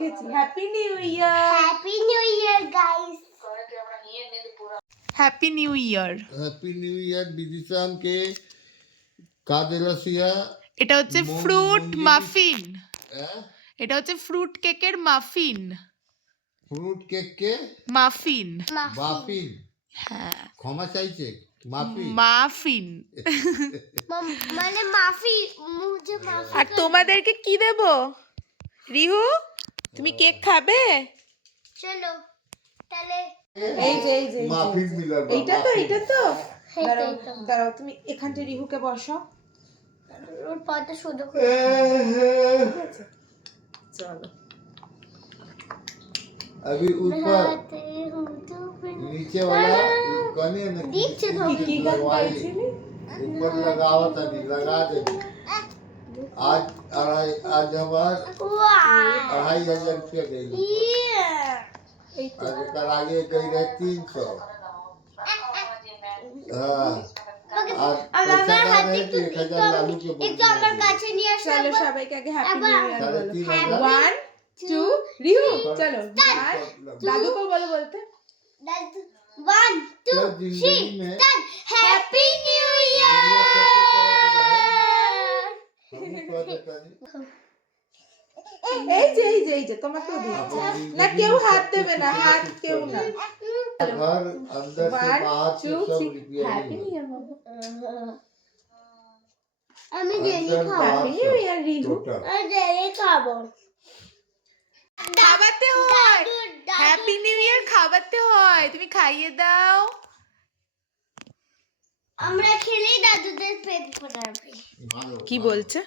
লিখেছি happy new year. Happy new year guys. Happy new year. Happy new year विदिशाम के कादेलासिया এটা হচ্ছে ফ্রুট মাফিন। हैं? এটা হচ্ছে ফ্রুট কেকের মাফিন। फ्रूट केक के মাফিন। माफिन হ্যাঁ क्षमा चाहिए माफी মাফিন। মানে মাফি মুঝে মাফি। আর তোমাদেরকে কি দেব? রিহু তুমি কেক খাবে? চলো তাহলে এই যে माफी मिला এইটা তো দাঁড়াও এইটাই তো। দাঁড়াও তুমি এখানটা রিহুকে বসাও। ওর পাটা শুধু চলো अभी ऊपर नीचे वाला कने न नीचे तो কি গান গাইছিলি? ऊपर लगावा था नहीं लगा दे आज हमार वाह 2500 रुपया गई এই তো आज कल आगे गई रहे 300 हाँ और पैसा का रहे तो 1000 लालू के बोल একটু আমার কাছে নিয়ে আসো। চলো সবাইকে আগে হ্যাপি নিউ ইয়ার साढ़े বলো। 3000 1 2 রিহু চলো দাদুকে বলো বলতে। 1 2 तो जिंदगी में হ্যাপি নিউ ইয়ার। हम को देता नहीं এই যে তোমাকেও দিচ্ছি না, কেউ হাত দেবে না, হাত কেউ না। घर अंदर से 1 बाहर से 2 सब 3 रुपया হ্যাপি ही নিউ ইয়ার বাবা। আমি জেলি अंदर খাবো। হ্যাপি নিউ ইয়ার রিহু। टोटल আমি জেলি খাবো। খাওয়াতে হয়, হ্যাপি নিউ ইয়ার খাওয়াতে হয়, তুমি খাইয়ে দাও। আমরা খেলেই দাদুদের পেট ভরাবে। मानो কি বলছে?